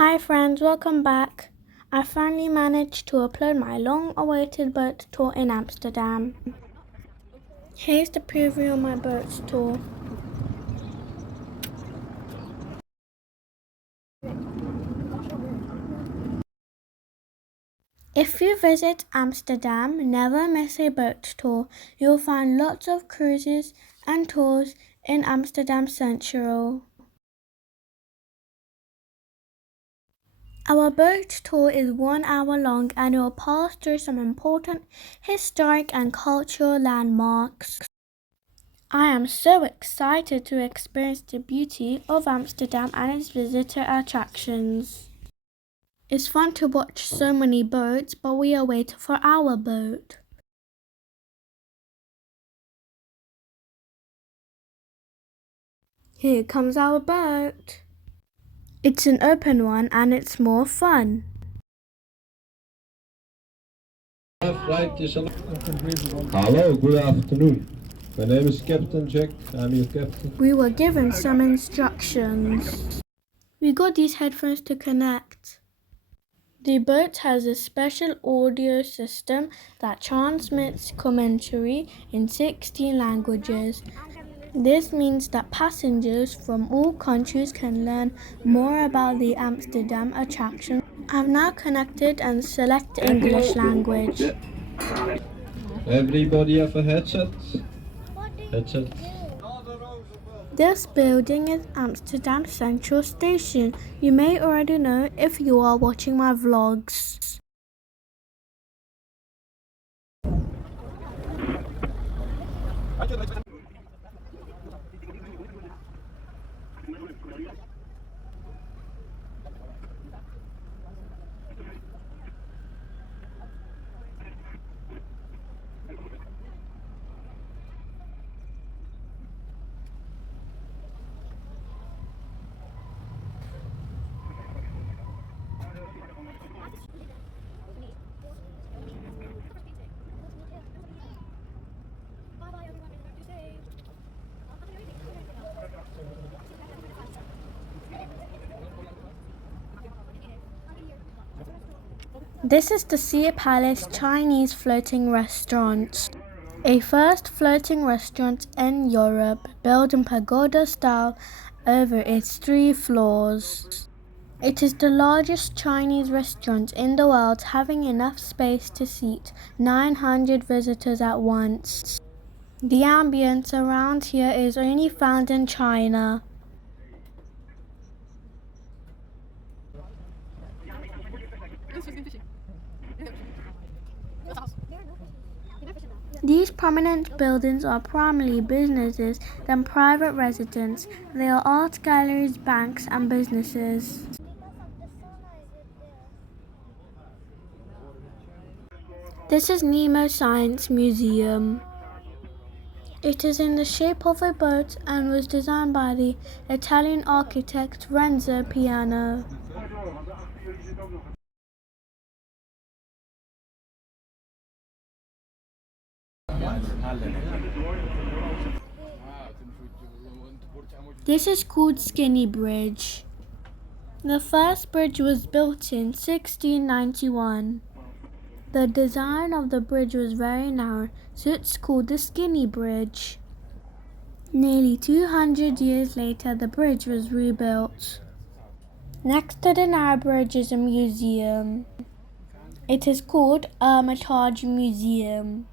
Hi friends, welcome back. I finally managed to upload my long-awaited boat tour in Amsterdam. Here's the preview of my boat tour. If you visit Amsterdam, never miss a boat tour. You'll find lots of cruises and tours in Amsterdam Central. Our boat tour is 1 hour long and will pass through some important historic and cultural landmarks. I am so excited to experience the beauty of Amsterdam and its visitor attractions. It's fun to watch so many boats, but we are waiting for our boat. Here comes our boat. It's an open one and it's more fun. Hello, good afternoon. My name is Captain Jack. I'm your captain. We were given some instructions. We got these headphones to connect. The boat has a special audio system that transmits commentary in 16 languages. This means that passengers from all countries can learn more about the Amsterdam attraction. I've now connected and select English language. Everybody have a headset? Headset. This building is Amsterdam Central Station. You may already know if you are watching my vlogs. This is the Sea Palace Chinese floating restaurant, a first floating restaurant in Europe, built in pagoda style over its 3 floors. It is the largest Chinese restaurant in the world, having enough space to seat 900 visitors at once. The ambience around here is only found in China. These prominent buildings are primarily businesses than private residents. They are art galleries, banks and businesses. This is Nemo Science Museum. It is in the shape of a boat and was designed by the Italian architect Renzo Piano. This is called Skinny Bridge. The first bridge was built in 1691. The design of the bridge was very narrow, so it's called the Skinny Bridge. Nearly 200 years later, the bridge was rebuilt. Next to the narrow bridge is a museum. It is called Hermitage Museum.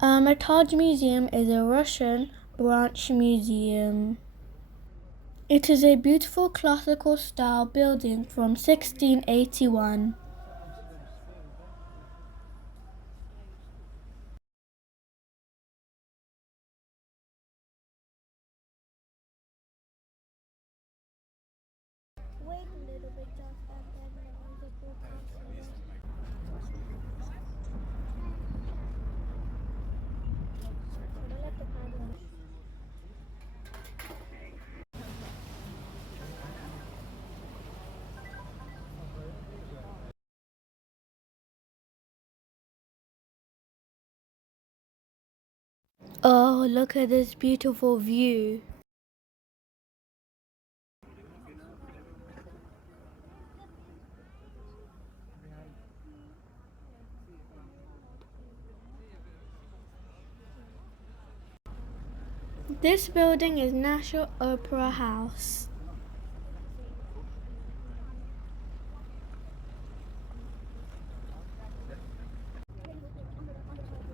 Hermitage Museum is a Russian branch museum. It is a beautiful classical style building from 1681. Oh, look at this beautiful view. This building is National Opera House.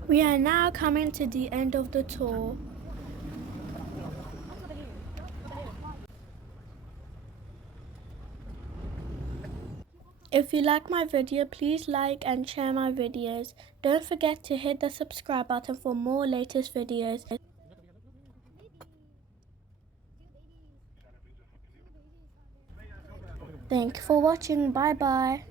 We are now coming to the end of the tour. If you like my video, please like and share my videos. Don't forget to hit the subscribe button for more latest videos. Thank you for watching. Bye bye.